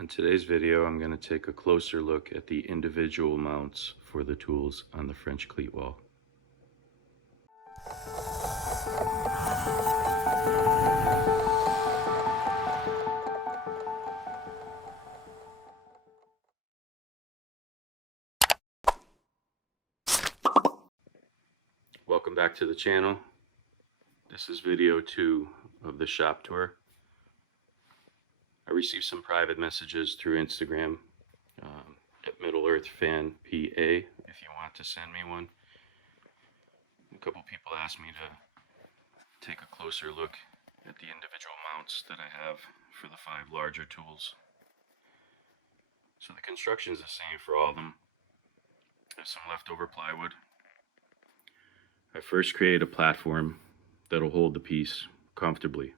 On today's video, I'm going to take a closer look at the individual mounts for the tools on the French Cleat Wall. Welcome back to the channel. This is video 2 of the shop tour. I received some private messages through Instagram at Middle Earth Fan PA if you want to send me one. A couple people asked me to take a closer look at the individual mounts that I have for the 5 larger tools. So the construction is the same for all of them. There's some leftover plywood. I first create a platform that'll hold the piece comfortably.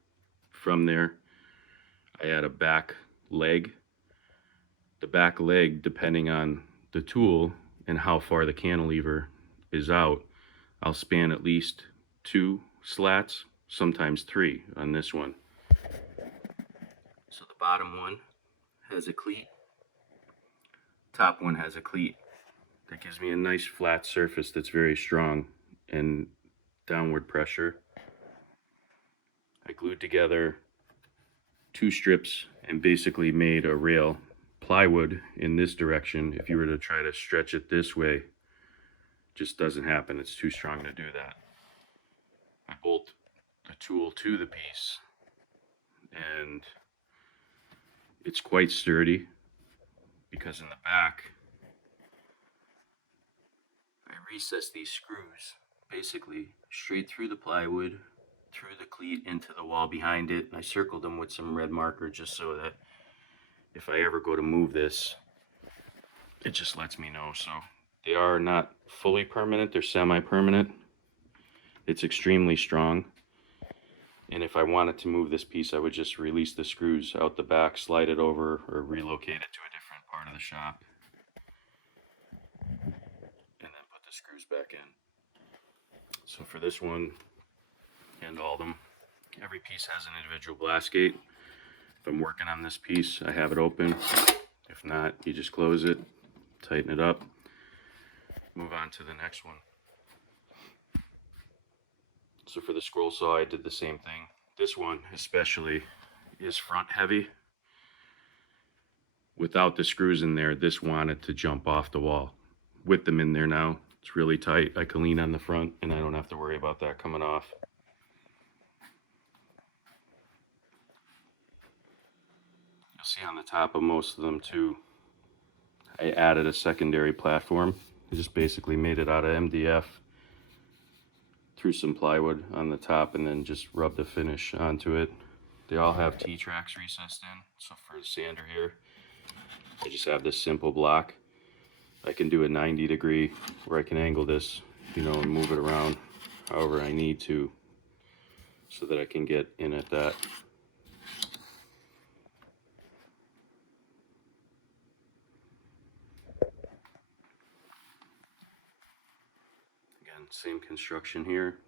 From there, I add a back leg. The back leg, depending on the tool and how far the cantilever is out, I'll span at least 2 slats, sometimes 3 on this one. So the bottom one has a cleat, top one has a cleat. That gives me a nice flat surface that's very strong and downward pressure. I glued together 2 strips and basically made a rail. Plywood in this direction, if you were to try to stretch it this way, just doesn't happen. It's too strong to do that. I bolt the tool to the piece and it's quite sturdy because in the back I recess these screws basically straight through the plywood, through the cleat into the wall behind it. I circled them with some red marker just so that if I ever go to move this, it just lets me know. So they are not fully permanent, they're semi-permanent. It's extremely strong. And if I wanted to move this piece, I would just release the screws out the back, slide it over, or relocate it to a different part of the shop. And then put the screws back in. So for this one, and all of them, every piece has an individual blast gate. If I'm working on this piece, I have it open. If not, you just close it, tighten it up, move on to the next one. So for the scroll saw, I did the same thing. This one especially is front heavy. Without the screws in there, this wanted to jump off the wall. With them in there now, it's really tight. I can lean on the front and I don't have to worry about that coming off. You'll see on the top of most of them too, I added a secondary platform. I just basically made it out of MDF, threw some plywood on the top and then just rubbed the finish onto it. They all have T-tracks recessed in. So for the sander here, I just have this simple block. I can do a 90 degree where I can angle this, and move it around however I need to so that I can get in at that. Again, same construction here.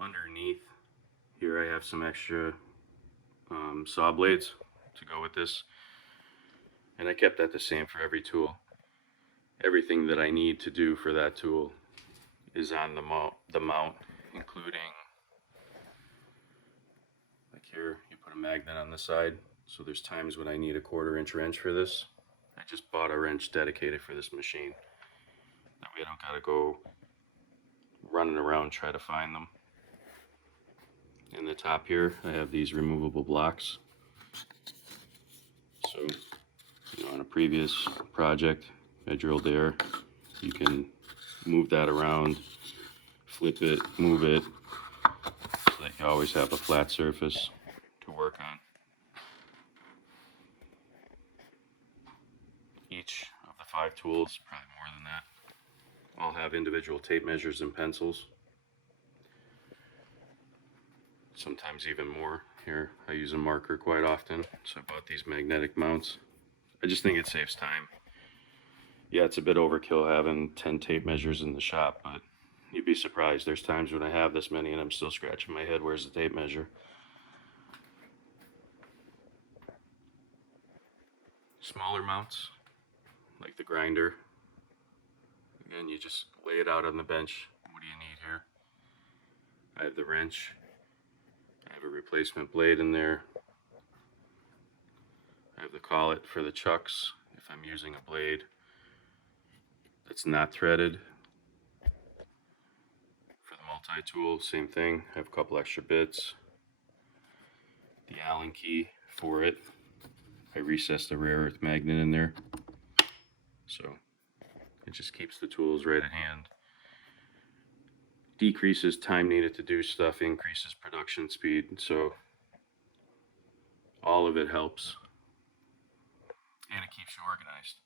Underneath here I have some extra saw blades to go with this, and I kept that the same for every tool. Everything that I need to do for that tool is on the mount, including, like here, you put a magnet on the side, so there's times when I need a 1/4 inch wrench for this. I just bought a wrench dedicated for this machine. That way I don't gotta go running around try to find them. In the top here, I have these removable blocks. So, on a previous project, I drilled there. You can move that around, flip it, move it, so that you always have a flat surface to work on. Each of the 5 tools, probably more than that, all have individual tape measures and pencils. Sometimes even more. Here, I use a marker quite often, so I bought these magnetic mounts. I just think it saves time. Yeah, it's a bit overkill having 10 tape measures in the shop, but you'd be surprised. There's times when I have this many and I'm still scratching my head, where's the tape measure? smaller mounts, like the grinder. Again, you just lay it out on the bench. What do you need here? I have the wrench. I have a replacement blade in there. I have the collet for the chucks if I'm using a blade that's not threaded. For the multi-tool, same thing. I have a couple extra bits. The Allen key for it. I recessed the rare earth magnet in there, so it just keeps the tools right at hand. Decreases time needed to do stuff, increases production speed, so all of it helps, and it keeps you organized.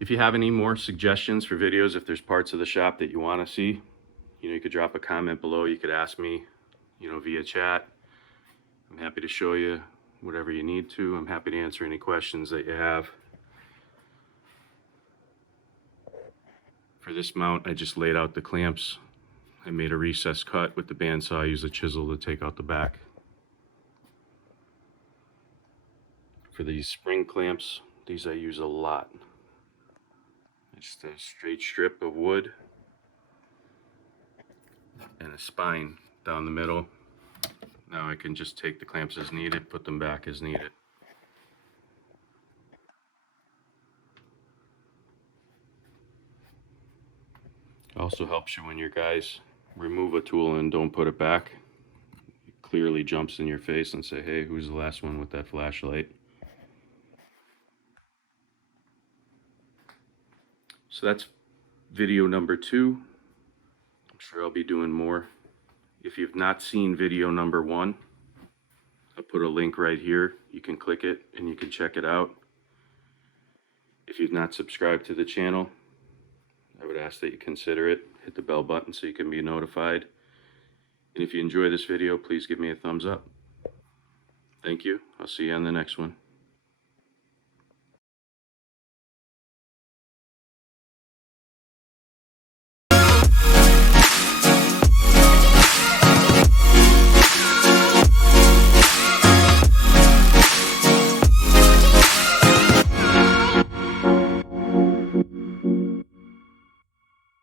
If you have any more suggestions for videos, if there's parts of the shop that you want to see, you could drop a comment below. You could ask me, via chat. I'm happy to show you whatever you need to. I'm happy to answer any questions that you have. For this mount, I just laid out the clamps. I made a recess cut with the bandsaw. I used a chisel to take out the back. For these spring clamps, these I use a lot. Just a straight strip of wood and a spine down the middle. Now I can just take the clamps as needed, put them back as needed. Also helps you when your guys remove a tool and don't put it back. It clearly jumps in your face and say, hey, who's the last one with that flashlight? So that's video number 2. I'm sure I'll be doing more. If you've not seen video number 1, I'll put a link right here. You can click it and you can check it out. If you've not subscribed to the channel, I would ask that you consider it. Hit the bell button so you can be notified. And if you enjoy this video, please give me a thumbs up. Thank you. I'll see you on the next one.